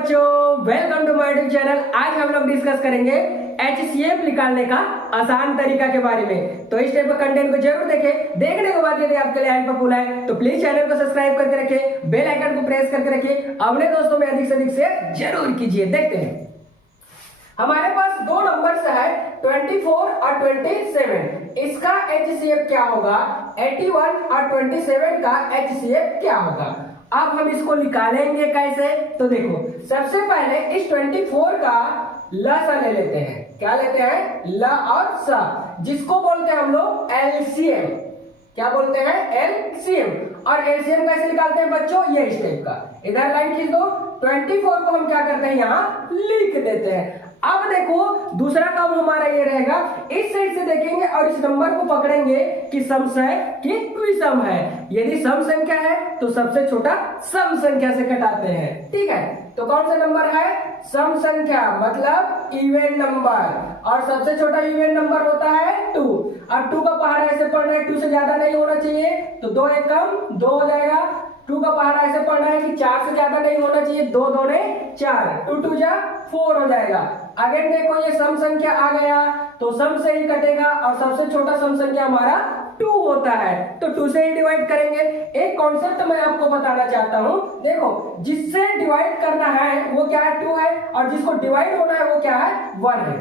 बच्चों, welcome to my YouTube channel. आज हम लोग डिस्कस करेंगे HCF निकालने का आसान तरीका के बारे में। तो इस टाइप का कंटेंट को जरूर देखें। देखने के बाद यदि आपके लिए हेल्पफुल है तो प्लीज चैनल को सब्सक्राइब करके रखें, बेल आइकन को प्रेस करके रखें, अपने दोस्तों में अधिक से अधिक शेयर जरूर कीजिए। देखते हैं, हमारे पास दो नंबर्स है 24 और 27। इसका HCF क्या होगा, 81 और 27 का HCF क्या होगा। अब हम इसको निकालेंगे कैसे, तो देखो सबसे पहले इस 24 का लसा ले लेते हैं। क्या लेते हैं, ल और स, जिसको बोलते हैं हम लोग LCM। क्या बोलते हैं, LCM। और LCM कैसे निकालते हैं बच्चों, ये इस टाइप का, इधर लाइन खींच दो। 24 को हम क्या करते हैं, यहाँ लिख देते हैं। अब देखो दूसरा काम हमारा ये रहेगा, इस साइड से देखेंगे और इस नंबर को पकड़ेंगे कि सम है कि विषम है। यदि सम संख्या है तो सबसे छोटा सम संख्या से कटाते हैं। ठीक है, तो कौन सा नंबर है, सम संख्या मतलब इवन नंबर, और सबसे छोटा इवन नंबर होता है 2। अब 2 का पहाड़ा ऐसे पढ़ना है, 2 से ज्यादा नहीं होना चाहिए, तो 2 एक कम 2 हो जाएगा। 2 का पहाड़ा ऐसे पढ़ना है कि 4 से ज्यादा नहीं होना चाहिए, 2 दूने 4, 2 2 जा 4 हो जाएगा। अगेन देखो ये सम संख्या आ गया तो सम से ही कटेगा, और सबसे छोटा सम संख्या हमारा 2 होता है, तो 2 से ही डिवाइड करेंगे। एक कॉन्सेप्ट मैं आपको बताना चाहता हूं, देखो जिससे डिवाइड करना है वो क्या है, 2 है, और जिसको डिवाइड होना है वो क्या है, 1 है।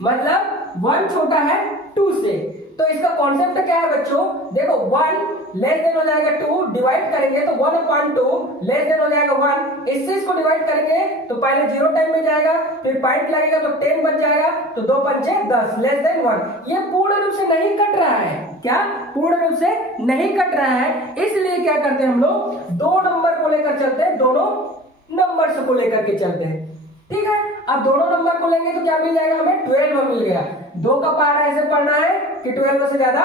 मतलब 1 छोटा है 2 से। तो इसका कॉन्सेप्ट क्या है बच्चों, देखो 1 लेस देन हो जाएगा 2, डिवाइड करेंगे तो 1/2 लेस देन हो जाएगा 1। इससे इसको डिवाइड करेंगे तो पहले 0 टाइम में जाएगा, फिर पॉइंट लगेगा तो 10 बच जाएगा, तो 2 पंचे 10 लेस देन 1। ये पूर्ण रूप से नहीं कट रहा है, क्या पूर्ण रूप से नहीं कट रहा है, इसलिए क्या करते हैं हम लोग, दो नंबर को लेकर चलते हैं, दोनों नंबर को लेकर के चलते हैं। ठीक है, अब दोनों नंबर को लेंगे तो क्या मिल जाएगा हमें, 12 मिल गया। 2 का पहाड़ा ऐसे पढ़ना है कि 12 से ज्यादा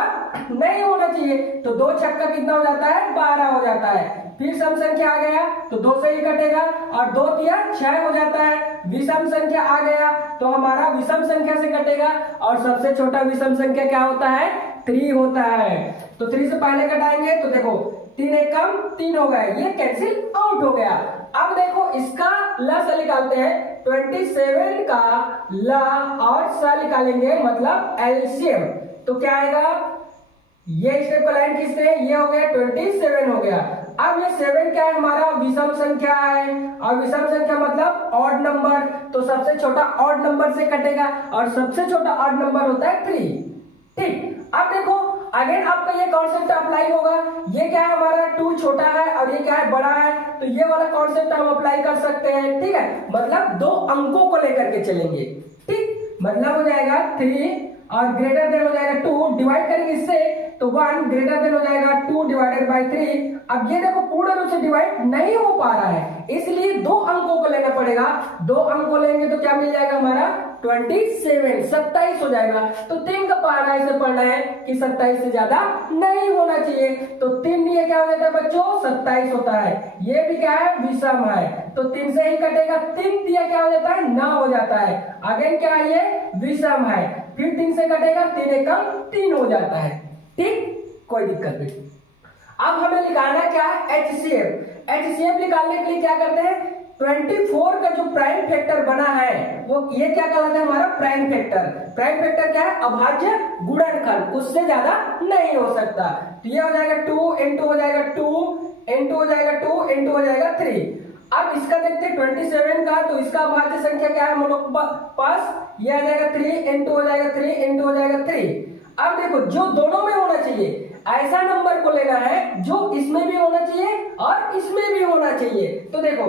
नहीं होना चाहिए, तो 2 छक्का कितना हो जाता है, 12 हो जाता है। फिर सम संख्या आ गया तो 2 से ही कटेगा, और 2 तिया 6 हो जाता है। विषम संख्या आ गया तो हमारा विषम संख्या से कटेगा, और सबसे छोटा विषम संख्या क्या होता है, 3 होता है। तो 3 से पहले कटाएंगे तो देखो 3 एक कम 3 हो गया, ये कैंसिल आउट हो गया। अब देखो इसका लसा निकालते हैं, 27 का ल और स निकालेंगे मतलब LCM, तो क्या आएगा, ये स्टेप का लाइन खींचते हैं, ये हो गया 27 हो गया। अब ये 7 क्या है, हमारा विषम संख्या है, और विषम संख्या मतलब ऑड नंबर, तो सबसे छोटा ऑड नंबर से कटेगा, और सबसे छोटा ऑड नंबर होता है 3। ठीक, अब देखो अगेन आपका ये कॉन्सेप्ट अप्लाई होगा, ये क्या है हमारा 2 छोटा है और ये क्या है बड़ा है, तो ये वाला कॉन्सेप्ट हम अप्लाई कर सकते हैं। ठीक है, मतलब 2 अंकों को लेकर के चलेंगे। ठीक, मतलब हो जाएगा 3 और ग्रेटर देन हो जाएगा 2, डिवाइड करेंगे इससे तो 1 ग्रेटर देन हो जाएगा 2 डिवाइडेड बाय 3। अब ये देखो पूर्ण रूप से डिवाइड नहीं हो पा रहा है, इसलिए 2 अंकों को लेना पड़ेगा। 2 अंक को लेंगे तो क्या मिल जाएगा हमारा 27, 27 हो जाएगा। तो 3 का पहाड़ा ऐसे पढ़ना है कि 27 से ज्यादा नहीं होना चाहिए, तो 3 ये क्या हो जाता है बच्चों, 27 होता है। ये भी क्या है, विषम है, तो 3 से ही कटेगा, 3 दिया क्या हो जाता है, 9 हो जाता है। अगेन क्या है, ये विषम है, फिर 3 से कटेगा, 3 एक कम 3 हो जाता है। ठीक, कोई दिक्कत नहीं। अब हमें निकालना क्या है, HCF। HCF निकालने के लिए क्या करते हैं, 24 का जो प्राइम फैक्टर बना है वो ये क्या कहलाता है, हमारा प्राइम फैक्टर। प्राइम फैक्टर क्या है, अभाज्य गुणनखंड, उससे ज्यादा नहीं हो सकता। तो ये हो जाएगा 2 इंटू हो जाएगा 2 इंटू हो जाएगा 2 इंटू हो जाएगा 3। अब इसका देखते हैं 27 का, तो इसका अभाज्य संख्या क्या है हम लोग पास, ये आ जाएगा 3 इंटू हो जाएगा 3 इंटू हो जाएगा 3। अब देखो जो दोनों में होना चाहिए ऐसा नंबर को लेना है जो इसमें भी होना चाहिए और इसमें भी होना चाहिए। तो देखो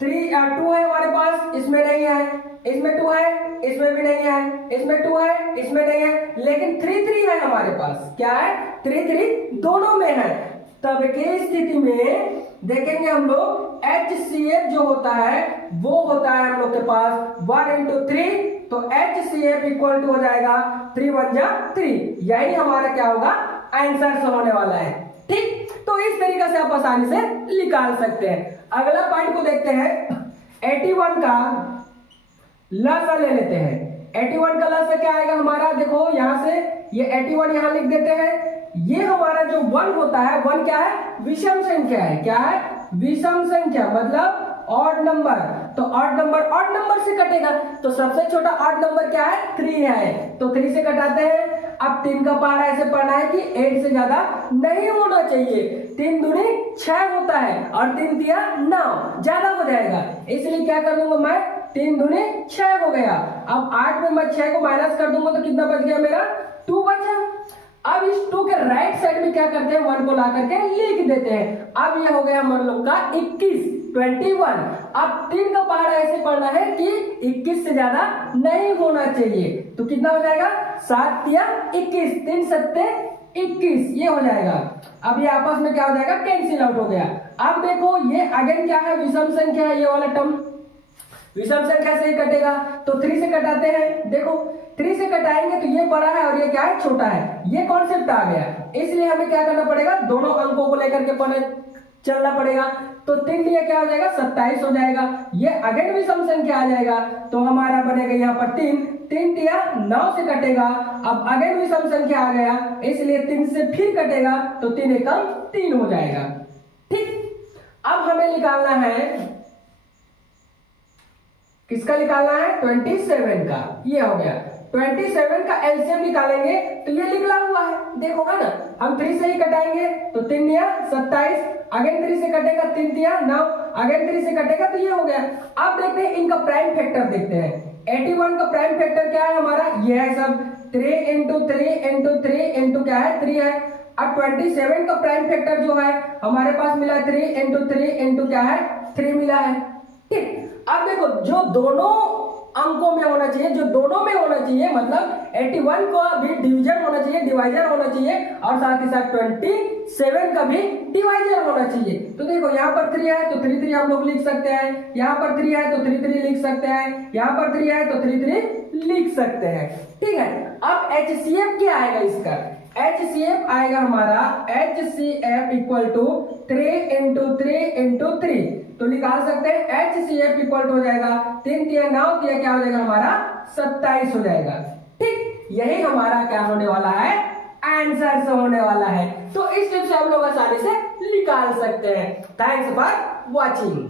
2 है हमारे पास, इसमें नहीं है, इसमें 2 है, इसमें भी नहीं है, इसमें 2 है, इसमें नहीं है, लेकिन 3 है हमारे पास। क्या है, 3 दोनों में है। तब की स्थिति में देखेंगे हम लोग HCF जो होता है वो होता है हम लोग के पास 1 इंटू 3, तो HCF इक्वल टू हो जाएगा 3 1 जा 3। यही हमारा क्या होगा, आंसर से होने वाला है। ठीक, तो इस तरीके से आप आसानी से निकाल सकते हैं। अगला पॉइंट को देखते हैं, 81 का लसा ले लेते हैं। 81 का लसा क्या आएगा हमारा, देखो यहां से ये 81 यहां लिख देते हैं। ये हमारा जो 1 होता है, 1 क्या है, विषम संख्या है। क्या है, विषम संख्या, मतलब ऑड नंबर, तो ऑड नंबर से कटेगा, तो सबसे छोटा ऑड नंबर क्या है 3 है, तो 3 से कटाते हैं। अब 3 का पहाड़ा ऐसे पढ़ना है कि 8 से ज्यादा नहीं होना चाहिए, 3 दूनी 6 होता है और 3 दिया 9, ज्यादा हो जाएगा, इसलिए क्या कर दूंगा मैं 3 दूनी 6 हो गया। अब 8 में मैं 6 को माइनस कर दूंगा तो कितना बच गया मेरा 2 बचा। अब इस 2 के राइट साइड में क्या करते हैं 1 को ला करके लिख देते हैं। अब ये हो गया हम लोग का 21। अब 3 का पहाड़ा ऐसे पढ़ना है कि 21 से ज्यादा नहीं होना चाहिए, तो कितना हो जाएगा 7 या 21, 3 सत्ते 21 ये हो जाएगा। अब ये आपस में क्या हो जाएगा कैंसिल आउट हो गया। अब देखो ये अगेन क्या है विषम संख्या है, ये वाला टर्म विषम संख्या से ही कटेगा, तो 3 से कटाते हैं। देखो 3 से कटाएंगे तो ये बड़ा है और ये क्या है छोटा है, ये कॉन्सेप्ट आ गया, इसलिए हमें क्या करना पड़ेगा दोनों अंकों को लेकर के चलना पड़ेगा। तो 3 दिया क्या हो जाएगा 27 हो जाएगा, ये अगेन विषम संख्या आ जाएगा, तो हमारा बनेगा यहाँ पर 3 दिया 9 से कटेगा, अब अगेन विषम संख्या आ गया, इसलिए 3 से फिर कटेगा, तो 3 एकम 3 हो जाएगा। ठीक, अब हमें निकालना है, किसका निकालना है 27 का, ये हो गया 27 का एलसीएम निकालेंगे, तो ये निकला हुआ है देखो है ना, हम 3 से ही कटाएंगे, तो 3 दिया 27, अगेन 3 से कटेगा 3 दिया 9, अगेन 3 से कटेगा, तो ये हो गया। अब देखते हैं इनका प्राइम फैक्टर देखते हैं। 81 का प्राइम फैक्टर क्या है हमारा, ये है सब 3 इंटू 3 इंटू 3 इंटू क्या है 3 है। अब 27 का प्राइम फैक्टर जो है हमारे पास मिला 3 इंटू 3 इंटू क्या है 3 मिला है। ठीक, अब देखो जो दोनों अंकों में होना चाहिए, जो दोनों में होना चाहिए, मतलब 81 का भी डिवीजन होना चाहिए, डिवाइजर होना चाहिए, और साथ ही साथ 27 का भी डिवाइजर होना चाहिए। तो देखो यहाँ पर 3 है तो 3 3 हम लोग लिख सकते हैं, यहाँ पर 3 है तो 3 3 लिख सकते हैं, यहाँ पर 3 है तो 3 3 लिख सकते हैं। ठीक है, अब HCF क्या आएगा इसका, HCF आएगा हमारा HCF equal to 3 into 3 into 3, तो निकाल सकते हैं HCF इक्वल हो जाएगा 3 3 9 3 क्या हो जाएगा हमारा 27 हो जाएगा। ठीक, यही हमारा क्या होने वाला है आंसर से होने वाला है, तो इस टिप से हम लोग आसानी से निकाल सकते हैं। Thanks for watching.